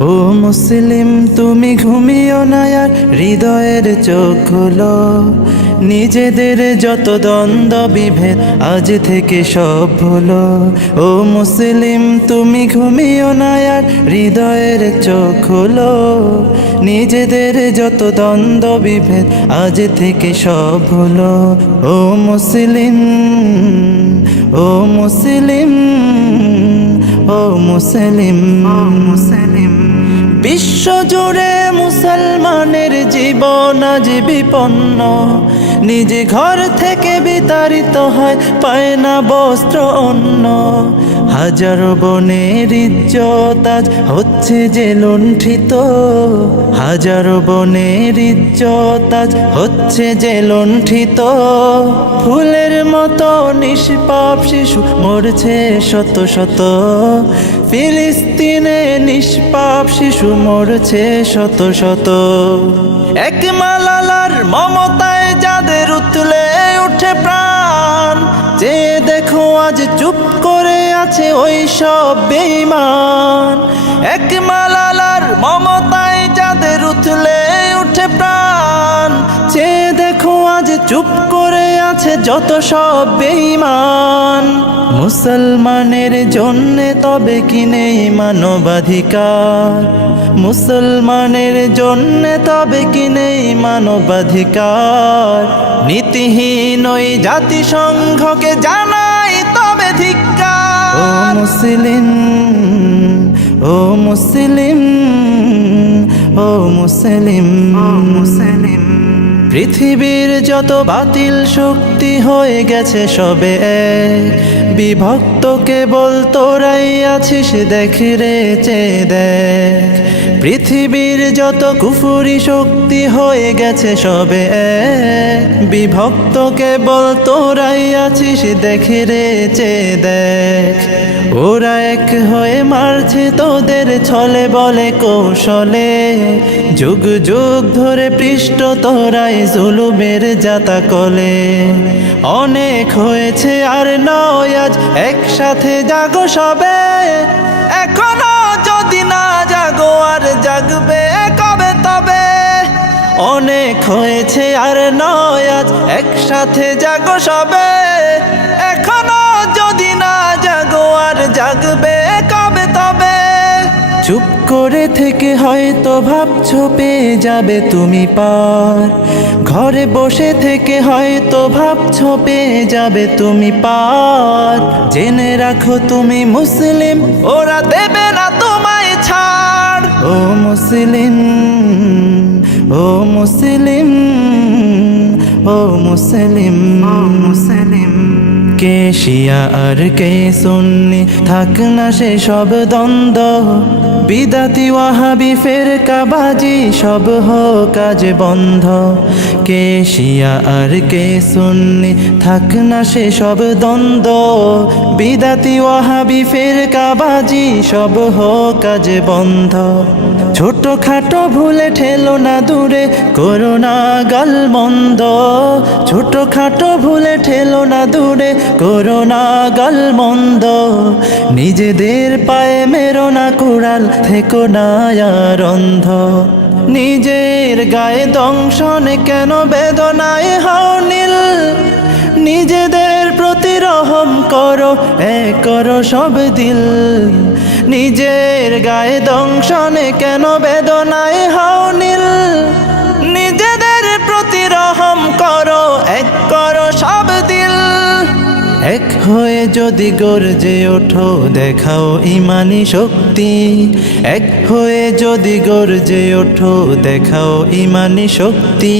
ও মুসলিম তুমি ঘুমিও না আর হৃদয়ের চোখ খুলো। নিজেদের যত দ্বন্দ্ব বিভেদ আজ থেকে সব ভুলো। ও মুসলিম তুমি ঘুমিও না আর হৃদয়ের চোখ খুলো। নিজেদের যত দ্বন্দ্ব বিভেদ আজ থেকে সব ভুলো। ও মুসলিম, ও মুসলিম, ও মুসলিম, ও মুসলিম। বিশ্বজুড়ে মুসলমানের জীবন আজ বিপন্ন। নিজে ঘর থেকে বিতাড়িত হয়, পায় না বস্ত্র অন্ন। হাজারো বনের ইজ্জত আজ হচ্ছে যে লুণ্ঠিত। হাজারো বনের ইজ্জত আজ হচ্ছে যে লুণ্ঠিত। ফুলের মতো নিষ্পাপ শিশু মরছে শত শত। ফিলিস্তিনে নিষ্পাপ শিশু মরছে শত শত। এক মালালার মমতায় যাদের উতলে উঠে প্রাণ, যে দেখো আজ চুপ করে আছে ওই সব বেঈমান। এক মালালার মমতায় যাদের উতলে উঠে প্রাণ, যে দেখো আজ চুপ করে আছে যত সব বেঈমান। মুসলমানের জন্যে তবে কি নেই মানবাধিকার? মুসলমানের জন্যে তবে কি নেই মানবাধিকার? নীতিহীন ওই জাতিসংঘকে জানাই তবে ধিক্কার। ও মুসলিম, ও মুসলিম, ও মুসলিম, ও মুসলিম। পৃথিবীর যত বাতিল শক্তি হয়ে গেছে সবে এক। বিভক্ত কেবল তোরাই আছিস দেখ রে চেয়ে দেখ। পৃথিবীর যত কুফুরি শক্তি হয়ে গেছে সবে এক। বিভক্ত কেবল তোরাই আছিস দেখ রে চেয়ে দেখ। ওরা এক হয়ে মারছে তোদের ছলে বলে কৌশলে। যুগ যুগ ধরে পৃষ্ঠ তোরাই জুলুমের জাতা কলে। অনেক হয়েছে আর নয় আজ একসাথে জাগো সবে। এখনো যদি না জাগো আর জাগবে কবে তবে? অনেক হয়েছে আর নয় আজ একসাথে জাগো সবে। এখনো যদি না জাগো আর জাগবে কবে তবে? চুপ করে থেকে হয়তো ভাবছো পেয়ে যাবে তুমি পার। ঘরে বসে থেকে হয়তো ভাবছো পেয়ে যাবে তুমি পার। জেনে রাখো তুমি মুসলিম, ওরা দেবে না তোমায় ছাড়। ও মুসলিম, ও মুসলিম, ও মুসলিম, ও মুসলিম। কে শিয়া আর কে সুন্নি থাক না সে সব দ্বন্দ্ব। বিদাতি ওয়াহাবি ফেরকাবাজি সব হোক কাজ বন্ধ। কে শিয়া আর কে সুন্নি থাক না সে সব দ্বন্দ্ব। বিদাতি ওয়াহাবি ফেরকাবাজি সব হোক কাজ বন্ধ। ছোট খাটো ভুলে ঠেলো না দূরে করো না গালমন্দ। ছোট খাটো ভুলে ঠেলো না দূরে করো না গালমন্দ। নিজেদের পায়ে মেরো না কুড়াল, থেকো না আর অন্ধ। নিজের গায়ে দংশনে কেন বেদনায় হাও নীল? নিজেদের প্রতি রহম করো, এক করো সব দিল। নিজের গায়ে দংশনে কেন বেদনায় হাও নীল? নিজেদের প্রতি রহম করো, এক করো সব দিল। এক হয়ে যদি গর্জে ওঠো দেখাও ইমানি শক্তি। এক হয়ে যদি গর্জে ওঠো দেখাও ইমানি শক্তি।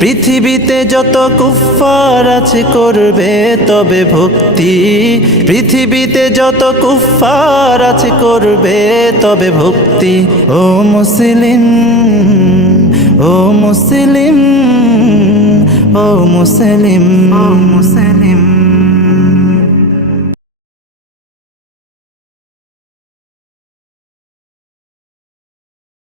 পৃথিবীতে যত কুফফার আছে করবে তবে ভক্তি। পৃথিবীতে যত কুফফার আছে করবে তবে ভক্তি। ও মুসলিম, ও মুসলিম, ও মুসলিম, ও মুসলিম।